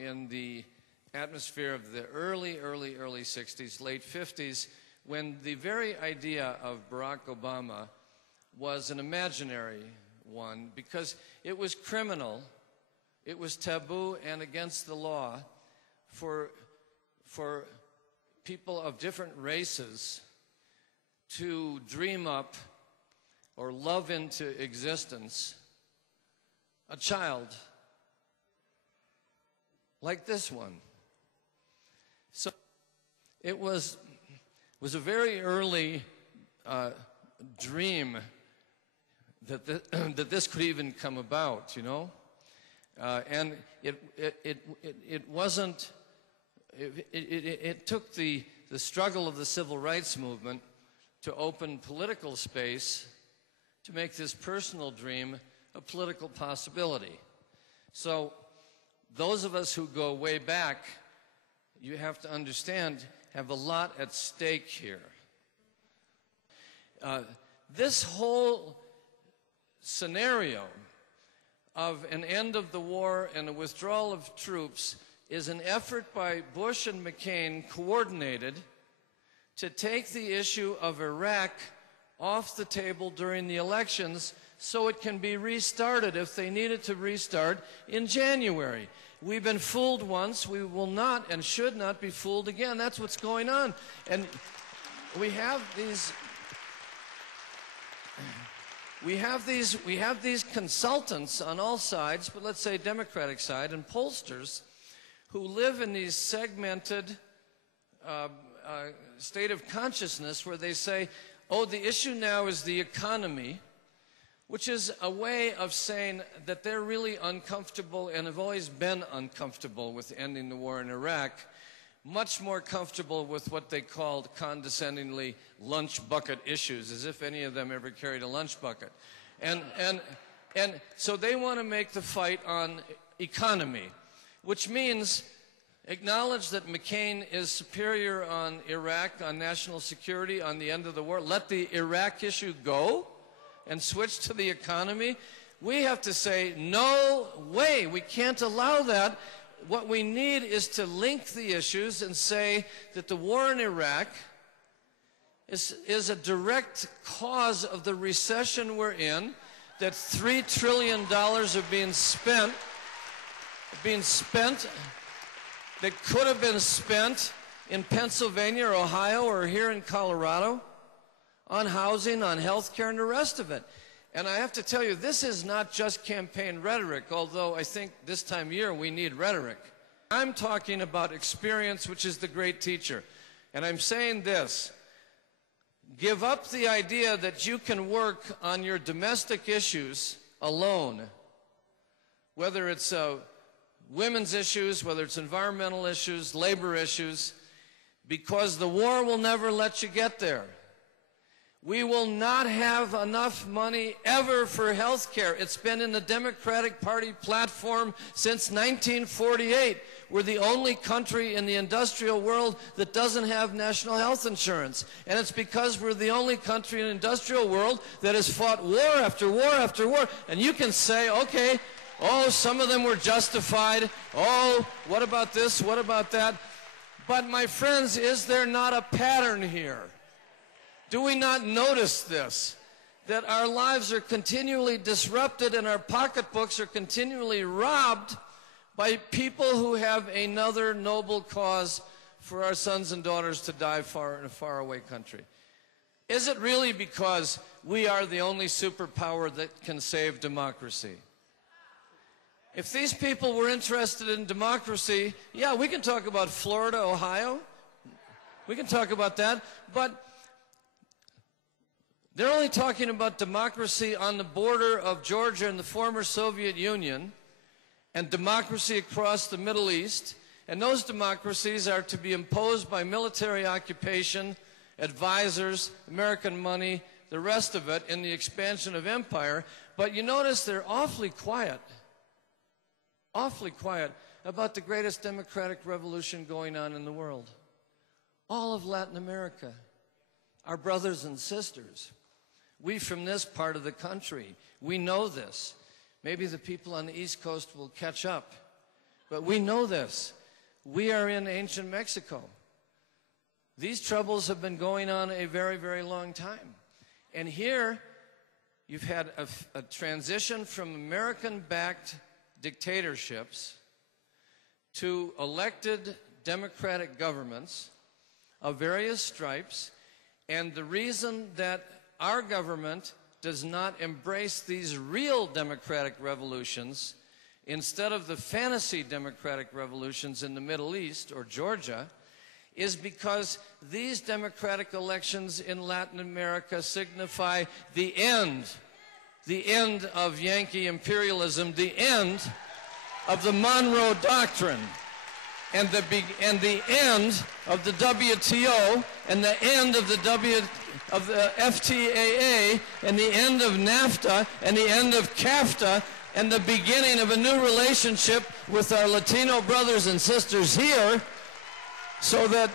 in the atmosphere of the early 60s, late 50s, when the very idea of Barack Obama was an imaginary one because it was criminal, it was taboo and against the law for people of different races to dream up or love into existence a child like this one. So it was a very early dream that this could even come about, you know, and it wasn't. It took the struggle of the civil rights movement to open political space to make this personal dream a political possibility. So those of us who go way back, you have to understand, have a lot at stake here. This whole scenario of an end of the war and a withdrawal of troops is an effort by Bush and McCain, coordinated, to take the issue of Iraq off the table during the elections so it can be restarted if they needed to restart in January. We've been fooled once, we will not and should not be fooled again. That's what's going on. And we have these consultants on all sides, but let's say Democratic side, and pollsters who live in these segmented state of consciousness where they say, oh, the issue now is the economy, which is a way of saying that they're really uncomfortable and have always been uncomfortable with ending the war in Iraq, much more comfortable with what they called condescendingly lunch bucket issues, as if any of them ever carried a lunch bucket. And so they want to make the fight on economy, which means acknowledge that McCain is superior on Iraq, on national security, on the end of the war. Let the Iraq issue go and switch to the economy. We have to say, no way, we can't allow that. What we need is to link the issues and say that the war in Iraq is a direct cause of the recession we're in, that $3 trillion are being spent that could have been spent in Pennsylvania or Ohio or here in Colorado on housing, on health care, and the rest of it. And I have to tell you, this is not just campaign rhetoric, although I think this time of year we need rhetoric. I'm talking about experience, which is the great teacher. And I'm saying this: give up the idea that you can work on your domestic issues alone, whether it's women's issues, whether it's environmental issues, labor issues, because the war will never let you get there. We will not have enough money ever for health care. It's been in the Democratic Party platform since 1948. We're the only country in the industrial world that doesn't have national health insurance. And it's because we're the only country in the industrial world that has fought war after war after war. And you can say, okay, oh, some of them were justified. Oh, what about this? What about that? But my friends, is there not a pattern here? Do we not notice this? That our lives are continually disrupted and our pocketbooks are continually robbed by people who have another noble cause for our sons and daughters to die in a faraway country. Is it really because we are the only superpower that can save democracy? If these people were interested in democracy, yeah, we can talk about Florida, Ohio. We can talk about that, but they're only talking about democracy on the border of Georgia and the former Soviet Union and democracy across the Middle East. And those democracies are to be imposed by military occupation, advisors, American money, the rest of it in the expansion of empire. But you notice they're awfully quiet about the greatest democratic revolution going on in the world. All of Latin America, our brothers and sisters. We from this part of the country, we know this. Maybe the people on the East Coast will catch up. But we know this. We are in ancient Mexico. These troubles have been going on a very, very long time. And here, you've had a transition from American-backed dictatorships to elected democratic governments of various stripes. And the reason that our government does not embrace these real democratic revolutions instead of the fantasy democratic revolutions in the Middle East or Georgia is because these democratic elections in Latin America signify the end of Yankee imperialism, the end of the Monroe Doctrine, and the end of the WTO, and the end of the FTAA, and the end of NAFTA, and the end of CAFTA, and the beginning of a new relationship with our Latino brothers and sisters here, so that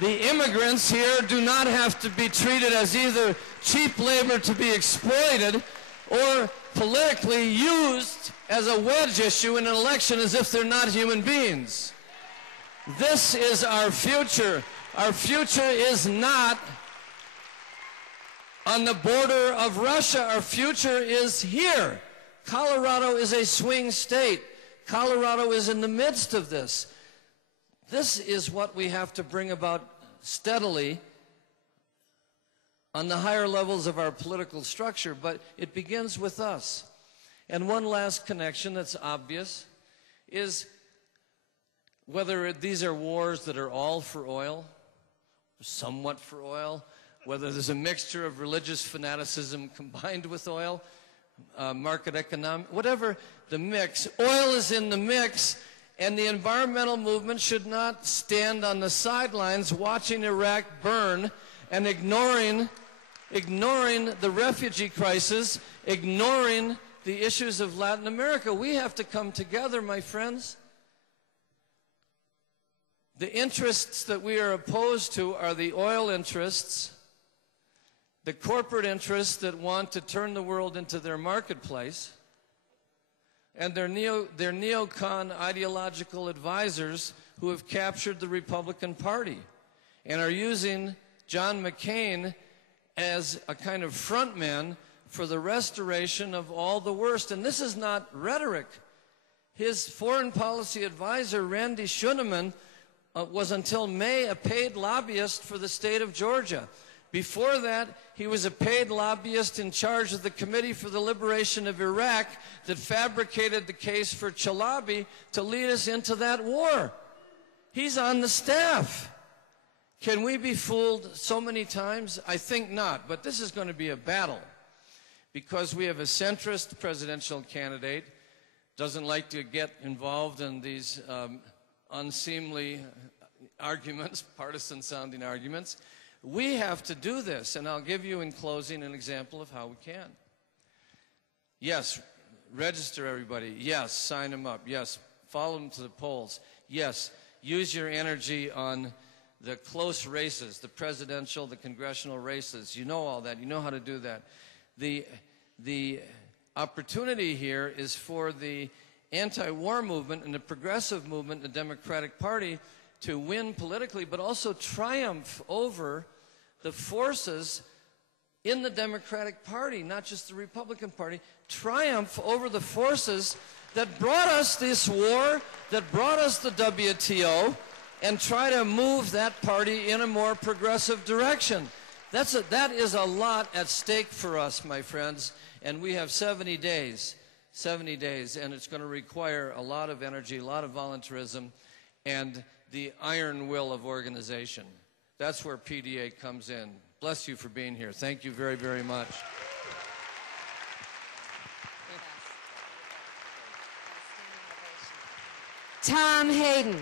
the immigrants here do not have to be treated as either cheap labor to be exploited or politically used as a wedge issue in an election as if they're not human beings. This is our future. Our future is not on the border of Russia. Our future is here. Colorado is a swing state. Colorado is in the midst of this. This is what we have to bring about steadily on the higher levels of our political structure, but it begins with us. And one last connection that's obvious is whether these are wars that are all for oil, somewhat for oil, whether there's a mixture of religious fanaticism combined with oil, market economic, whatever the mix, oil is in the mix. And the environmental movement should not stand on the sidelines watching Iraq burn and ignoring the refugee crisis, ignoring the issues of Latin America. We have to come together, my friends. The interests that we are opposed to are the oil interests, the corporate interests that want to turn the world into their marketplace, and their neocon ideological advisors who have captured the Republican Party and are using John McCain as a kind of frontman for the restoration of all the worst. And this is not rhetoric. His foreign policy advisor, Randy Schuneman, was until May a paid lobbyist for the state of Georgia. Before that, he was a paid lobbyist in charge of the Committee for the Liberation of Iraq that fabricated the case for Chalabi to lead us into that war. He's on the staff. Can we be fooled so many times? I think not, but this is going to be a battle because we have a centrist presidential candidate, doesn't like to get involved in these unseemly arguments, partisan-sounding arguments. We have to do this, and I'll give you in closing an example of how we can. Yes, register everybody. Yes, sign them up. Yes, follow them to the polls. Yes, use your energy on the close races, the presidential, the congressional races. You know all that. You know how to do that. The opportunity here is for the anti-war movement and the progressive movement, the Democratic Party, to win politically, but also triumph over the forces in the Democratic Party, not just the Republican Party, triumph over the forces that brought us this war, that brought us the WTO, and try to move that party in a more progressive direction. That is a lot at stake for us, my friends, and we have 70 days, and it's going to require a lot of energy, a lot of volunteerism, and the iron will of organization. That's where PDA comes in. Bless you for being here. Thank you very, very much. Tom Hayden.